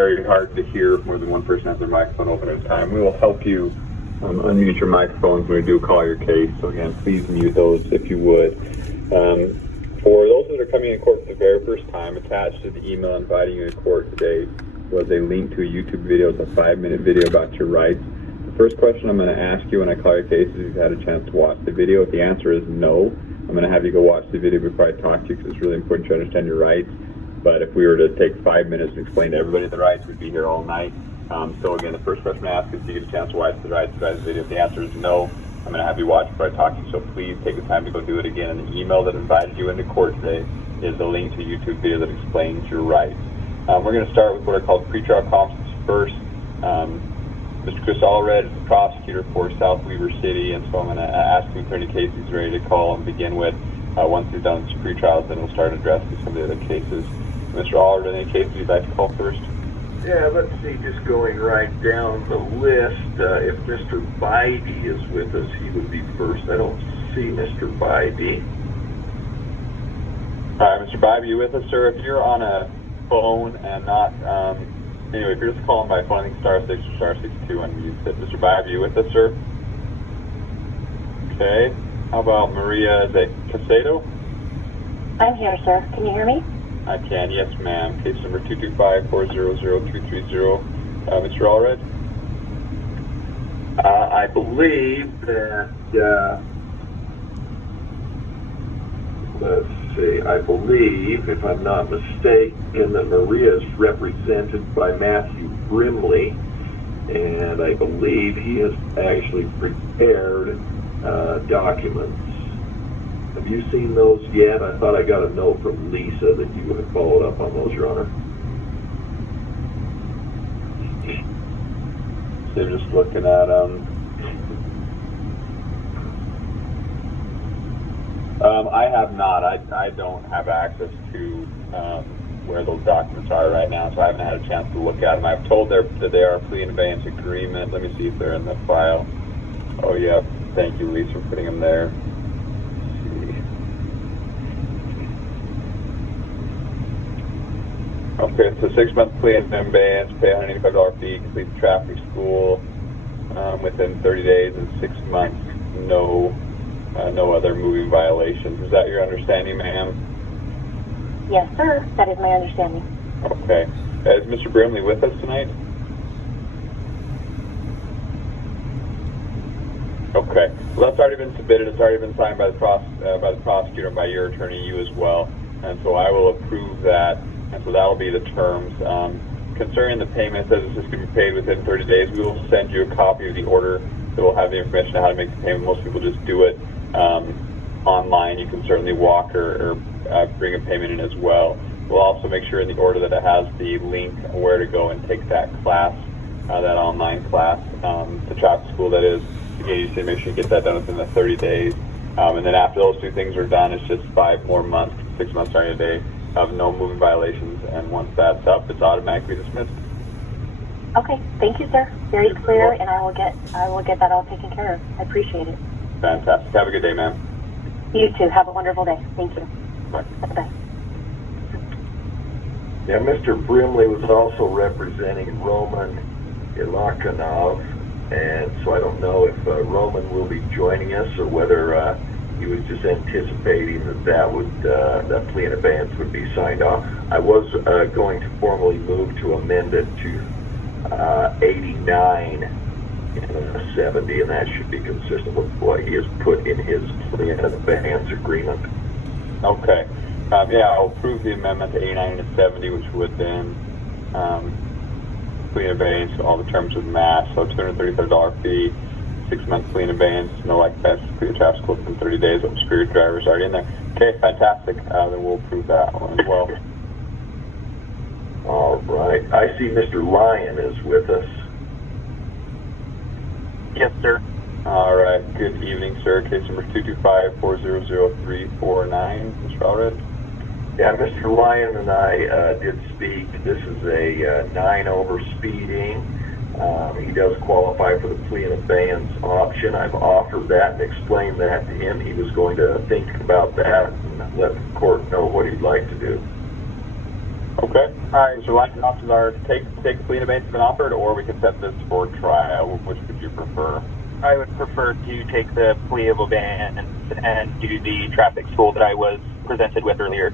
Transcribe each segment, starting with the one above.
very hard to hear if more than one person has their microphone open at a time. We will help you unmute your microphones when we do call your case. So again, please mute those if you would. For those that are coming in court for the very first time, attached to the email inviting you to court today was a link to a YouTube video. It's a 5-minute video about your rights. The first question I'm going to ask you when I call your case is if you've had a chance to watch the video. If the answer is no, I'm going to have you go watch the video before I talk to you because it's really important to understand your rights. But if we were to take 5 minutes to explain to everybody the rights, we'd be here all night. So again, the first question I ask is, do you get a chance to watch the rights of the video? If the answer is no, I'm going to have you watch before I talk to you. So please take the time to go do it again. And the email that invited you into court today is the link to a YouTube video that explains your rights. We're going to start with what are called pretrial conferences first. Mr. Chris Allred is the prosecutor for South Weaver City, and so I'm going to ask him for any case he's ready to call and begin with. Once he's done his pretrials, then we'll start addressing some of the other cases. Mr. Allred, any cases you'd like to call first? Yeah, let's see, just going right down the list, if Mr. Bybee is with us, he would be first. I don't see Mr. Bybee. All right, Mr. Bybee, you with us, sir? If you're on a phone and not, anyway, if you're just calling by phone, I think star 6 or star 62 unmute it. Mr. Bybee, you with us, sir? Okay. How about Maria, is it Casado? I'm here, sir. Can you hear me? I can, yes, ma'am. Case number 225-400-330. Mr. Allred? I believe that, let's see, I believe, if I'm not mistaken, that Maria is represented by Matthew Brimley, and I believe he has actually prepared documents. Have you seen those yet? I thought I got a note from Lisa that you had followed up on those, Your Honor. So just looking at them. I have not. I don't have access to where those documents are right now, so I haven't had a chance to look at them. I've told that they are a plea and abeyance agreement. Let me see if they're in the file. Oh, yeah. Thank you, Lisa, for putting them there. Okay, it's a 6-month plea and abeyance, pay $185 fee, complete the traffic school within 30 days, and 6 months, no other moving violations. Is that your understanding, ma'am? Yes, sir. That is my understanding. Okay. Is Mr. Brimley with us tonight? Okay. Well, that's already been submitted. It's already been signed by the prosecutor and by your attorney, you as well. And so I will approve that. And so that will be the terms. Concerning the payment, it says it's just going to be paid within 30 days. We will send you a copy of the order that will have the information on how to make the payment. Most people just do it online. You can certainly walk or bring a payment in as well. We'll also make sure in the order that it has the link where to go and take that class, that online class, the traffic school that is. Again, you just need to make sure you get that done within the 30 days. And then after those two things are done, it's just 5 more months, 6 months starting today, of no moving violations, and once that's up, it's automatically dismissed. Okay, thank you, sir. Very clear, and I will get that all taken care of. I appreciate it. Fantastic. Have a good day, ma'am. You too. Have a wonderful day. Thank you. Bye. Bye. Yeah, Mr. Brimley was also representing Roman Ilakanov, and so I don't know if Roman will be joining us or whether he was just anticipating that plea and abeyance would be signed off. I was going to formally move to amend it to 89 and 70, and that should be consistent with what he has put in his plea and abeyance agreement. Okay. Yeah, I'll approve the amendment to 89 and 70, which would then plea and abeyance all the terms of mass, so $235 fee, 6-month plea and abeyance, no like best clear traffic school within 30 days. Spirit drivers already in there. Okay, fantastic. Then we'll approve that one as well. All right. I see Mr. Lyon is with us. Yes, sir. All right. Good evening, sir. Case number 225-400-349. Mr. Allred? Yeah, Mr. Lyon and I did speak. This is a 9 over speeding. He does qualify for the plea and abeyance option. I've offered that and explained that to him. He was going to think about that and let the court know what he'd like to do. Okay. All right. So your options are to take the plea in abeyance if been offered, or we can set this for trial. Which would you prefer? I would prefer to take the plea of abeyance and do the traffic school that I was presented with earlier.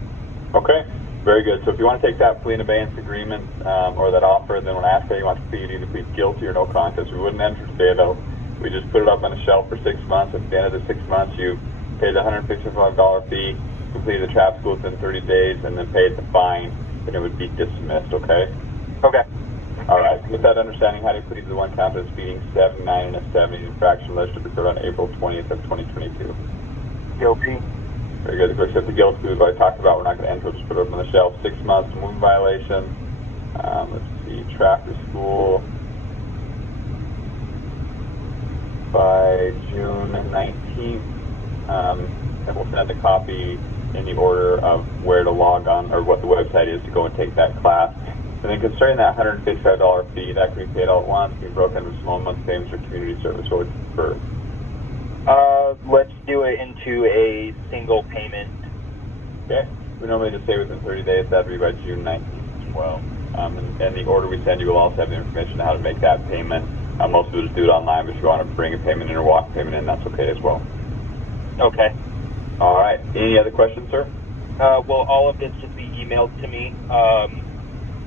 Okay. Very good. So if you want to take that plea in abeyance agreement or that offer, then when I ask how you want to plead, either plead guilty or no contest. We wouldn't enter today, though. We just put it up on a shelf for 6 months. At the end of the 6 months, you pay the $155 fee, complete the traffic school within 30 days, and then pay the fine, and it would be dismissed, okay? Okay. All right. With that understanding, how do you plead to the one count of speeding 79 and a 70 infraction alleged to be occurred on April 20th of 2022? Guilty. Very good. Of course, if the guilt we've already talked about, we're not going to enter it, just put it up on the shelf. 6 months, moving violation. Let's see, traffic school by June 19th. And we'll send the copy in the order of where to log on or what the website is to go and take that class. And then concerning that $155 fee, that can be paid all at once, be broken into small monthly payments or community service. What would you prefer? Let's do it into a single payment. Okay. We normally just say within 30 days. That'd be by June 19th as well. And the order we send you will also have the information on how to make that payment. Most of us do it online, but if you want to bring a payment in or walk payment in, that's okay as well. Okay. All right. Any other questions, sir? Will all of this just be emailed to me,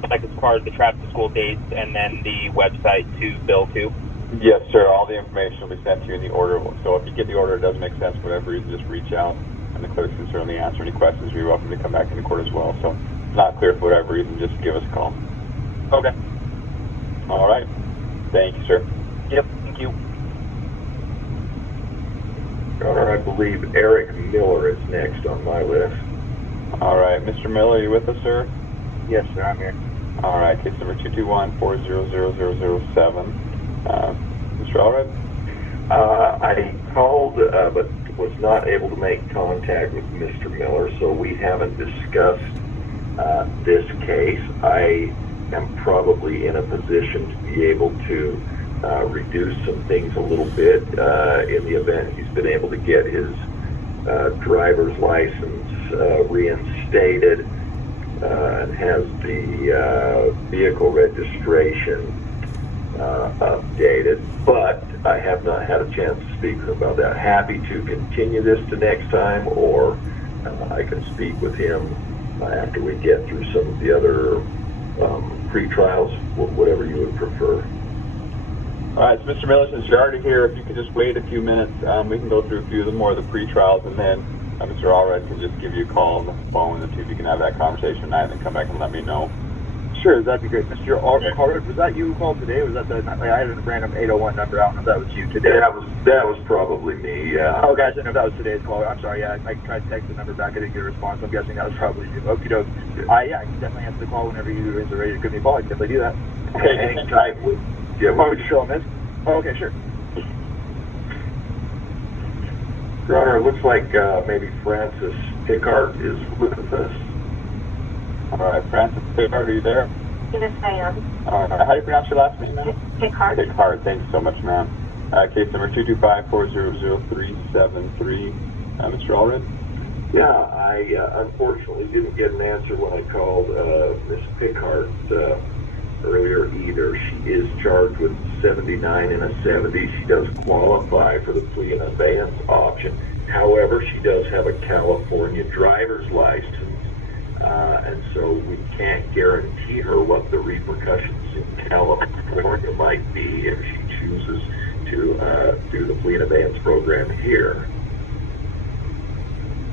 like as far as the traffic school dates and then the website to bill to? Yes, sir. All the information will be sent to you in the order. So if you get the order, it doesn't make sense, for whatever reason, just reach out, and the clerks can certainly answer any questions. You're welcome to come back into court as well. So if it's not clear for whatever reason, just give us a call. Okay. All right. Thank you, sir. Yep. Thank you. Your Honor, I believe Eric Miller is next on my list. All right. Mr. Miller, are you with us, sir? Yes, sir. I'm here. All right. Case number 221-400-007. Mr. Allred? I called, but was not able to make contact with Mr. Miller, so we haven't discussed this case. I am probably in a position to be able to reduce some things a little bit in the event he's been able to get his driver's license reinstated and has the vehicle registration updated, but I have not had a chance to speak with him about that. Happy to continue this to next time, or I can speak with him after we get through some of the other pre-trials, whatever you would prefer. All right, so Mr. Miller, since you're already here, if you could just wait a few minutes, we can go through a few of the more of the pre-trials, and then Mr. Allred can just give you a call on the phone, and see if you can have that conversation tonight, and then come back and let me know. Sure, that'd be great. Mr. Allred, was that you who called today? Was that the, I had a random 801 number. I don't know if that was you today. That was probably me, yeah. Oh, guys, I didn't know if that was today's call. I'm sorry, yeah, I tried to text the number back. I didn't get a response. I'm guessing that was probably you. Okie doke. Yeah, I can definitely answer the call whenever you guys are ready to give me a call. I can definitely do that. Okay, hang tight. Yeah, would you show this? Oh, okay, sure. Your Honor, it looks like maybe Francis Pickard is with us. All right, Francis Pickard, are you there? Yes, I am. All right. How do you pronounce your last name, ma'am? Pickard. Pickard. Thank you so much, ma'am. Case number 225-400-373. Mr. Allred? Yeah, I unfortunately didn't get an answer when I called Miss Pickard earlier either. She is charged with 79 and a 70. She does qualify for the plea and abeyance option. However, she does have a California driver's license, and so we can't guarantee her what the repercussions in California might be if she chooses to do the plea and abeyance program here.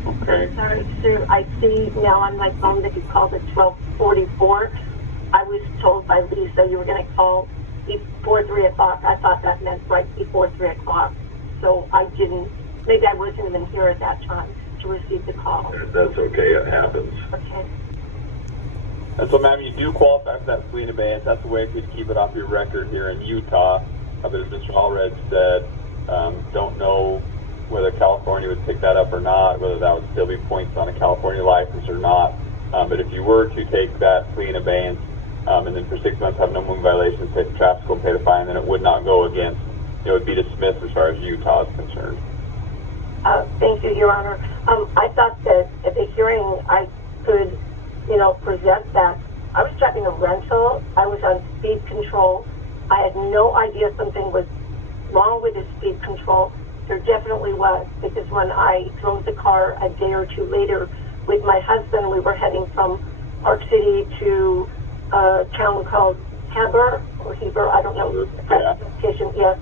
Okay. Sorry, Sue. I see now on my phone that you called at 12:44. I was told by Lisa you were going to call before 3 o'clock. I thought that meant right before 3 o'clock. So I didn't, maybe I wasn't even here at that time to receive the call. That's okay, it happens. Okay. And so, ma'am, you do qualify for that plea and abeyance. That's a way for you to keep it off your record here in Utah. But as Mr. Allred said, don't know whether California would pick that up or not, whether that would still be points on a California license or not. But if you were to take that plea and abeyance, and then for 6 months have no moving violations, take the traffic school and pay the fine, then it would not go against, it would be dismissed as far as Utah is concerned. Thank you, Your Honor. I thought that at the hearing I could, present that I was driving a rental. I was on speed control. I had no idea something was wrong with the speed control. There definitely was, because when I drove the car a day or two later with my husband, we were heading from Park City to a town called Heber, I don't know the pronunciation, yes.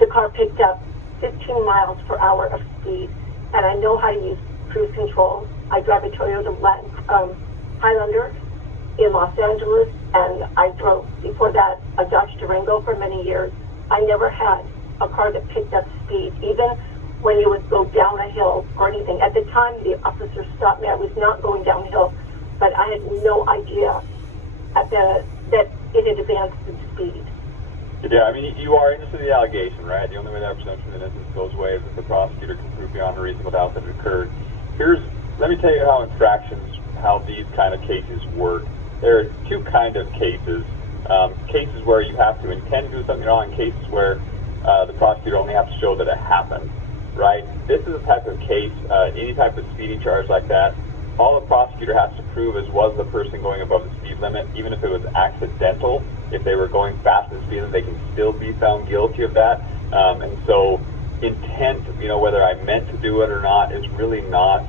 The car picked up 15 miles per hour of speed, and I know how to use cruise control. I drive a Toyota Highlander in Los Angeles, and I drove, before that, a Dodge Durango for many years. I never had a car that picked up speed, even when you would go down a hill or anything. At the time, the officer stopped me. I was not going downhill, but I had no idea that it had advanced in speed. Yeah, I mean, you are innocent of the allegation, right? The only way that presumption of innocence goes away is if the prosecutor can prove beyond a reasonable doubt that it occurred. Let me tell you how these kind of cases work. There are two kind of cases. Cases where you have to intend to do something wrong, and cases where the prosecutor only has to show that it happened, right? This is a type of case, any type of speeding charge like that, all the prosecutor has to prove is, was the person going above the speed limit, even if it was accidental. If they were going faster than the speed limit, they can still be found guilty of that. And so intent, whether I meant to do it or not, is really not,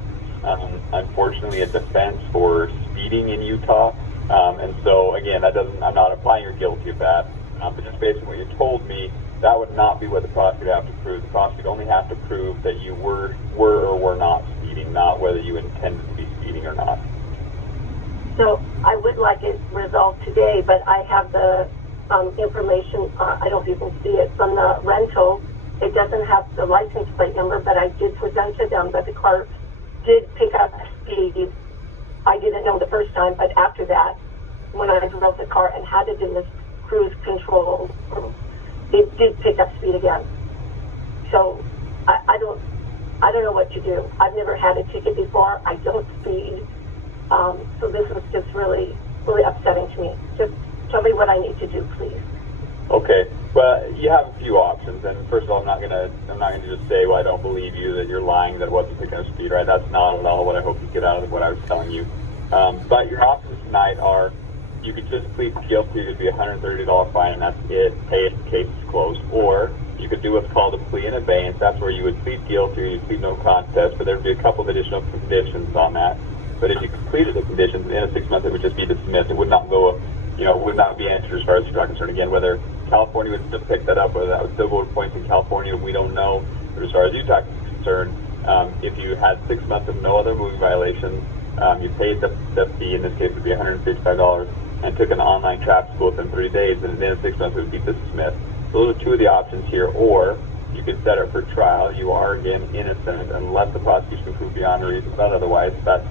unfortunately, a defense for speeding in Utah. And so, again, I'm not implying you're guilty of that. But just based on what you told me, that would not be what the prosecutor have to prove. The prosecutor only have to prove that you were or were not speeding, not whether you intended to be speeding or not. So I would like it resolved today, but I have the information, I don't know if you can see it, from the rental. It doesn't have the license plate number, but I did present to them that the car did pick up speed. I didn't know the first time, but after that, when I drove the car and had it in this cruise control, it did pick up speed again. So I don't know what to do. I've never had a ticket before. I don't speed. So this was just really, really upsetting to me. Just tell me what I need to do, please. Okay. Well, you have a few options. And first of all, I'm not gonna just say, well, I don't believe you, that you're lying, that it wasn't picking up speed, right? That's not at all what I hope you get out of what I was telling you. But your options tonight are, you could just plead guilty. It would be a $130 fine, and that's it. Pay it, the case is closed. Or you could do what's called a plea in abeyance. That's where you would plead guilty or you plead no contest, but there would be a couple of additional conditions on that. But if you completed the conditions in a 6 month, it would just be dismissed. It would not go, would not be answered as far as you're concerned. Again, whether California would still pick that up, whether that would still go to points in California, we don't know. But as far as Utah is concerned, if you had 6 months of no other moving violations, you paid the fee, in this case it would be $155, and took an online traffic school within 30 days, and in 6 months it would be dismissed. Those are two of the options here. Or you could set it for trial. You are, again, innocent unless the prosecution can prove beyond a reasonable doubt. Otherwise, that's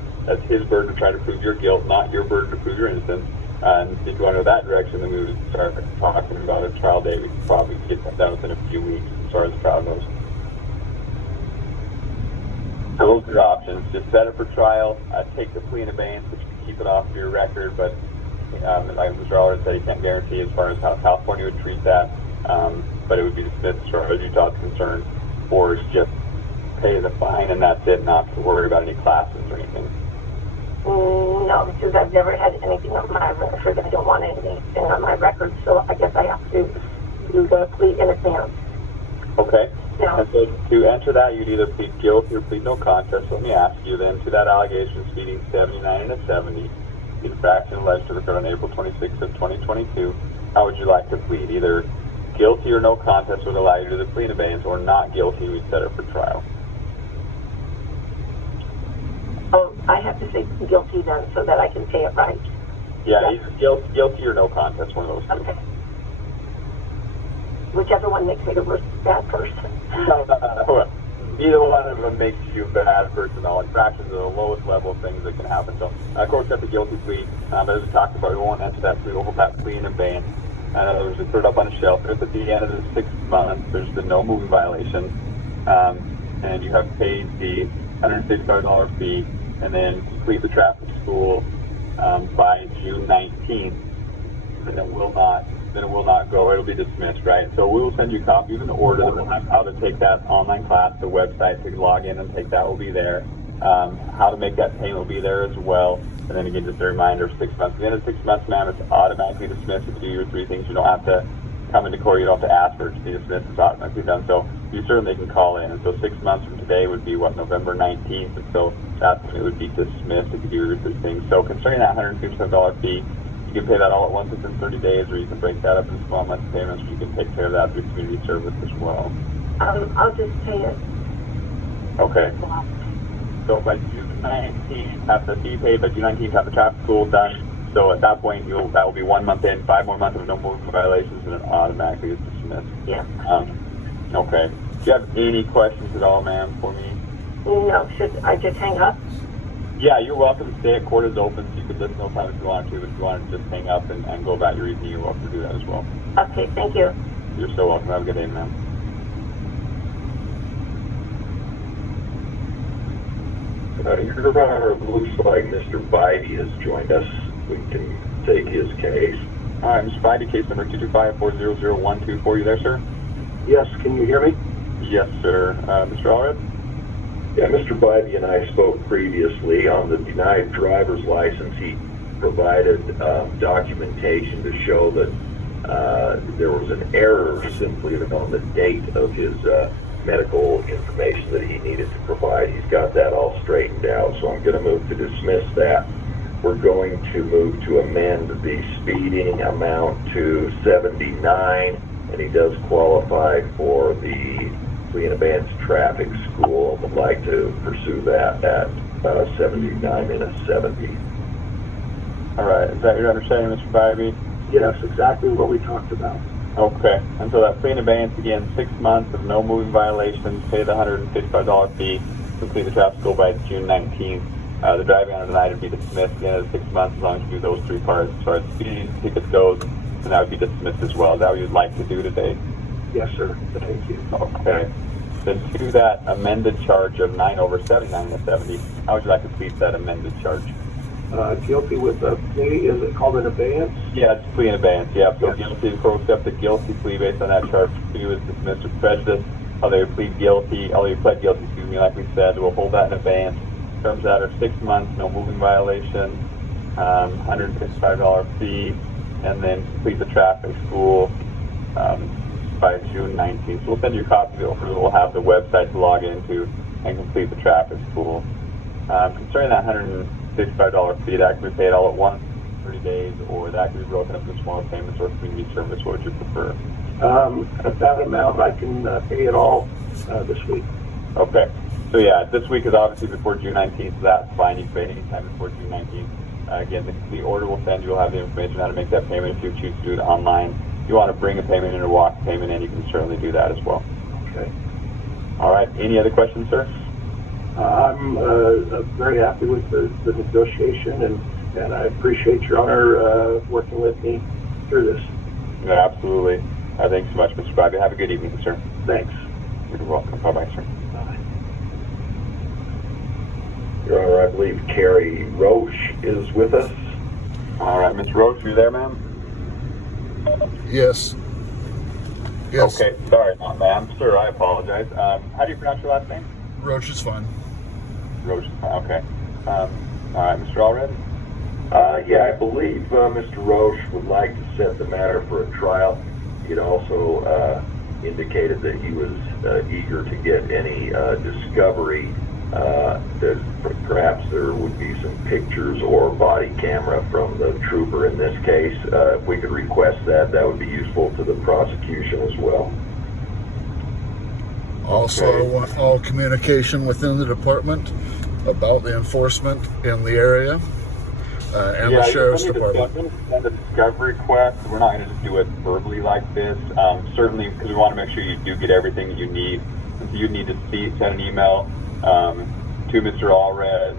his burden to try to prove your guilt, not your burden to prove your innocence. And if you want to go that direction, then we would start talking about a trial date. We could probably get that done within a few weeks as far as the trial goes. So those are your options. Just set it for trial. Take the plea in abeyance, which you can keep it off your record, but like Mr. Allard said, he can't guarantee as far as how California would treat that, but it would be dismissed as far as Utah is concerned, or just pay the fine and that's it, not to worry about any classes or anything. No, because I've never had anything on my record. I don't want anything on my record, so I guess I have to do the plea in advance. Okay. Yeah. And so to enter that, you'd either plead guilty or plead no contest. So let me ask you then, to that allegation of speeding 79 and a 70, the infraction alleged to occur on April 26th of 2022, how would you like to plead? Either guilty or no contest would allow you to do the plea in abeyance, or not guilty, we'd set it for trial. Oh, I have to say guilty then, so that I can pay it right. Yeah, either guilty or no contest, one of those two. Okay. Whichever one makes me the worst bad person. Either one of them makes you a bad person. All infractions are the lowest level of things that can happen. So, of course, got the guilty plea. But as we talked about, we won't enter that plea. We'll hold that plea in abeyance. In other words, we put it up on a shelf. If at the end of the 6 months there's been no moving violation, and you have paid the $165 fee, and then complete the traffic school by June 19th, then it will not go. It'll be dismissed, right? So we will send you copies of an order that will have how to take that online class. The website to log in and take that will be there. How to make that payment will be there as well. And then again, just a reminder, 6 months. At the end of 6 months, ma'am, it's automatically dismissed if you do your 3 things. You don't have to come into court. You don't have to ask for it to be dismissed. It's automatically done. So you certainly can call in. And so 6 months from today would be, November 19th. And so that's when it would be dismissed if you do your 3 things. So concerning that $157 fee, you can pay that all at once within 30 days, or you can break that up into small monthly payments, or you can take care of that through community service as well. I'll just pay it. Okay. Well, So by June 19th, have the fee paid. By June 19th, have the traffic school done. So at that point, that will be 1 month in, 5 more months of no moving violations, and it automatically is dismissed. yeah. Okay. Do you have any questions at all, ma'am, for me? No, should I just hang up? Yeah, you're welcome to stay. Court is open, so you could listen all the time if you wanted to. But if you wanted to just hang up and go about your evening, you're welcome to do that as well. Okay, thank you. You're so welcome. Have a good day, ma'am. Looks like Mr. Bidey has joined us. We can take his case. All right, Mr. Bidey, case number 225-400-124. You there, sir? Yes, can you hear me? Yes, sir. Mr. Allred? Yeah, Mr. Bidey and I spoke previously on the denied driver's license. He provided documentation to show that there was an error simply on the date of his medical information that he needed to provide. He's got that all straightened out, so I'm going to move to dismiss that. We're going to move to amend the speeding amount to 79, and he does qualify for the free and advanced traffic school. Would like to pursue that at 79 and a 70. All right. Is that your understanding, Mr. Bidey? Yes, exactly what we talked about. Okay. And so that free and advance, again, 6 months of no moving violations, pay the $155 fee, complete the traffic school by June 19th. The driving on denied would be dismissed at the end of the 6 months as long as you do those 3 parts. As far as speeding tickets goes, and that would be dismissed as well. Is that what you'd like to do today? Yes, sir. Thank you. Okay. Then to that amended charge of 9 over 79 to 70, how would you like to plead that amended charge? Guilty with a plea, is it called an abeyance? Yeah, it's plea in advance. Yeah, so Yes. guilty, the court will accept a guilty plea based on that charge. Plea was dismissed with prejudice. Although you plead guilty, although you pled guilty, like we said, we'll hold that in advance. Terms of that are 6 months, no moving violation, $155 fee, and then complete the traffic school by June 19th. So we'll send you a copy of it over. We'll have the website to log into and complete the traffic school. Concerning that $155 fee, that can be paid all at once, 30 days, or that can be broken up into smaller payments or community service. What would you prefer? At that amount, I can pay it all this week. Okay. So yeah, this week is obviously before June 19th, so that's fine. You can pay anytime before June 19th. Again, the order will send you. Will have the information how to make that payment if you choose to do it online. If you want to bring a payment in or walk a payment in, you can certainly do that as well. Okay. All right. Any other questions, sir? I'm very happy with the negotiation, and I appreciate your honor working with me through this. Yeah, absolutely. Thanks so much, Mr. Bobby. Have a good evening, sir. Thanks. You're welcome. Bye-bye, sir. Bye. Your honor, I believe Carrie Roche is with us. All right, Ms. Roach, you there, ma'am? Yes. Yes. Okay, sorry, not ma'am. Sir, I apologize. How do you pronounce your last name? Roach is fine. Roach. Okay. All right, Mr. Allred? Yeah, I believe Mr. Roche would like to set the matter for a trial. He'd also indicated that he was eager to get any discovery, that perhaps there would be some pictures or body camera from the trooper in this case. If we could request that, that would be useful to the prosecution as well. Also, Okay. want all communication within the department about the enforcement in the area and the sheriff's department. Send a discovery request. We're not going to just do it verbally like this. Certainly, because we want to make sure you do get everything that you need. And so you need to send an email to Mr. Allred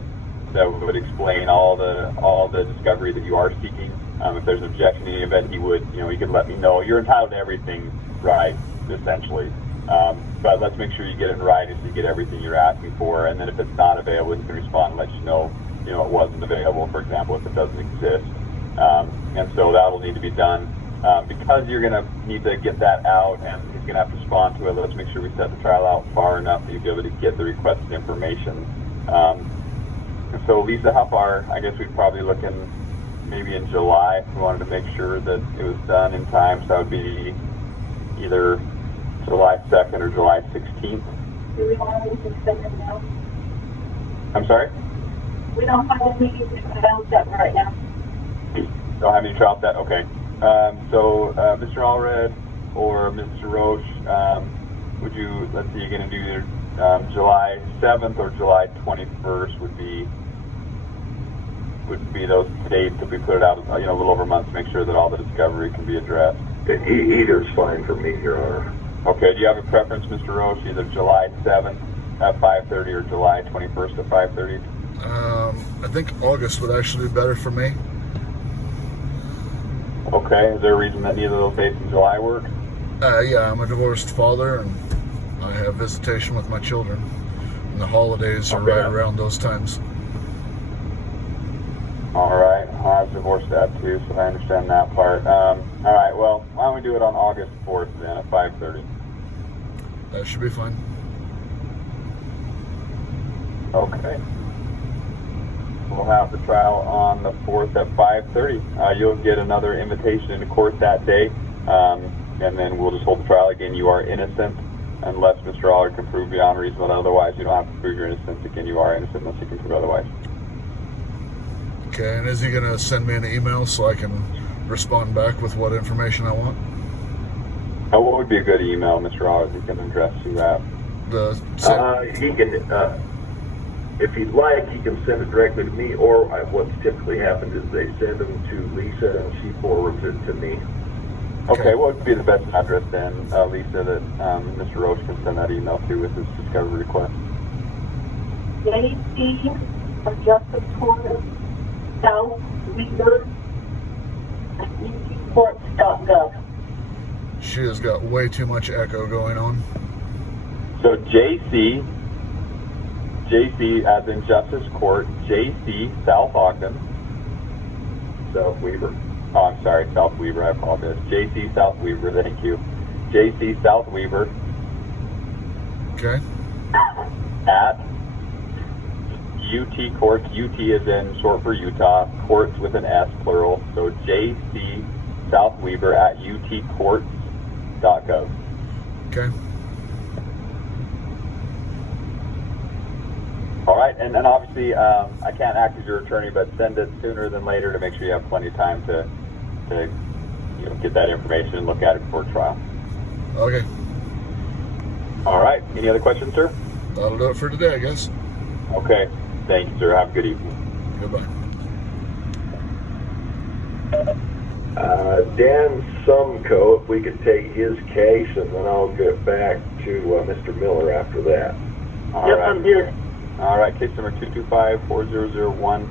that would explain all the discovery that you are seeking. If there's an objection in any event, he could let me know. You're entitled to everything, right? Essentially. But let's make sure you get it in writing so you get everything you're asking for. And then if it's not available, you can respond and let you know, it wasn't available, for example, if it doesn't exist. And so that'll need to be done. Because you're going to need to get that out and he's going to have to respond to it, let's make sure we set the trial out far enough that you'll be able to get the requested information So Lisa, how far? I guess we'd probably look in maybe in July. We wanted to make sure that it was done in time, so that would be either July 2nd or July 16th. Do we want to extend it now? I'm sorry? We don't have a meeting to announce that right now. Don't have any trial set? Okay. So Mr. Allred or Mr. Roche, would you, let's see, you're going to do either July 7th or July 21st would be those dates if we put it out, a little over a month to make sure that all the discovery can be addressed. Either's fine for me, Your Honor. Okay, do you have a preference, Mr. Roche, either July 7th at 5:30 or July 21st at 5:30? I think August would actually be better for me. Okay, is there a reason that neither of those dates in July work? Yeah, I'm a divorced father, and I have visitation with my children. And the holidays are Okay. right around those times. All right, I've divorced dad too, so I understand that part. All right, well, why don't we do it on August 4th then at 5:30? That should be fine. Okay. We'll have the trial on the 4th at 5:30. You'll get another invitation into court that day, and then we'll just hold the trial again. You are innocent unless Mr. Allred can prove beyond reasonable. Otherwise, you don't have to prove your innocence. Again, you are innocent unless you can prove otherwise. Okay, and is he going to send me an email so I can respond back with what information I want? What would be a good email, Mr. Allred, you can address you at? He can, if he'd like, he can send it directly to me, or what's typically happened is they send them to Lisa and she forwards it to me. Okay, what would be the best address then, Lisa, that Mr. Roche can send that email to with his discovery request? JC or Justice Court, South Weaver at utcourts.gov. She has got way too much echo going on. So JC as in Justice Court, JC South Ogden. South Weaver. Oh, I'm sorry, South Weaver, I apologize. JC South Weaver, thank you. JC South Weaver Okay? at UT Courts. UT is in short for Utah, courts with an S, plural. So JC South Weaver at utcourts.gov. Okay. All right, and then obviously I can't act as your attorney, but send it sooner than later to make sure you have plenty of time to get that information and look at it before trial. Okay. All right, any other questions, sir? That'll do it for today, I guess. Okay, thank you, sir. Have a good evening. Goodbye. Dan Sumco, if we could take his case, and then I'll get back to Mr. Miller after that. All right. I'm here. All right, case number 225-40014.